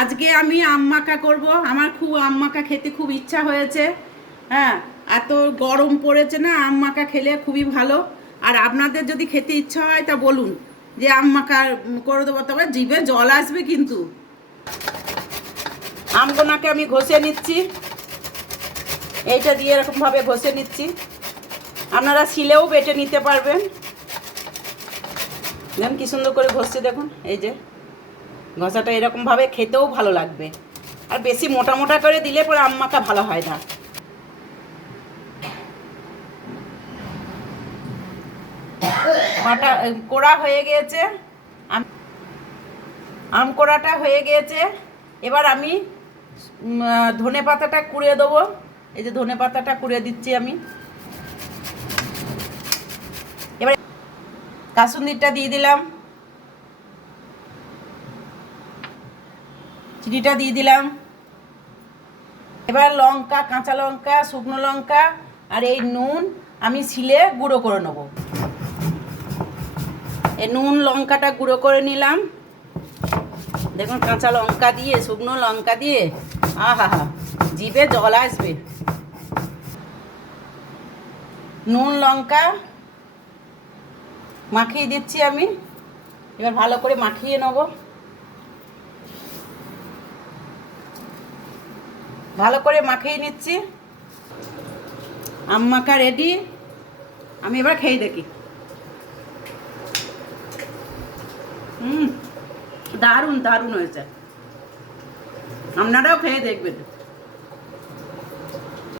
আজকে আমি আম মাখা করব। আমার খুব আম মাখা খেতে খুব ইচ্ছা হয়েছে। হ্যাঁ, এত গরম পড়েছে না, আম মাখা খেলে খুবই ভালো। আর আপনাদের যদি খেতে ইচ্ছা হয় তা বলুন, যে আম মাখা করে দেবো, তবে জিভে জল আসবে কিন্তু। আমগুনাকে আমি ঘষে নিচ্ছি, এইটা দিয়ে এরকমভাবে ঘষে নিচ্ছি। আপনারা শিলেও বেটে নিতে পারবেন। দেখুন কি সুন্দর করে ঘষছি, দেখুন এই যে ঘষাটা এরকমভাবে খেতেও ভালো লাগবে। আর বেশি মোটা মোটা করে দিলে পরে আম মাখা ভালো হয় না। মাটা কোড়া হয়ে গিয়েছে, আম কোড়াটা হয়ে গিয়েছে। এবার আমি ধনে পাতাটা কুড়িয়ে দেবো। এই যে ধনে পাতাটা কুড়িয়ে দিচ্ছি আমি। এবার কাসুন্দিটা দিয়ে দিলাম, চিনিটা দিয়ে দিলাম। এবার লঙ্কা, কাঁচা লঙ্কা, শুকনো লঙ্কা আর এই নুন আমি শিলে গুঁড়ো করে নেব। এই নুন লঙ্কাটা গুঁড়ো করে নিলাম। দেখুন কাঁচা লঙ্কা দিয়ে, শুকনো লঙ্কা দিয়ে, আহা হা, জিভে জল আসবে। নুন লঙ্কা মাখিয়ে দিচ্ছি আমি। এবার ভালো করে মাখিয়ে নেব। ভালো করে মাখিয়ে নিচ্ছি। আম মাখা রেডি। আমি এবার খেয়ে দেখি। দারুণ দারুণ হয়েছে। আপনারাও খেয়ে দেখবেন।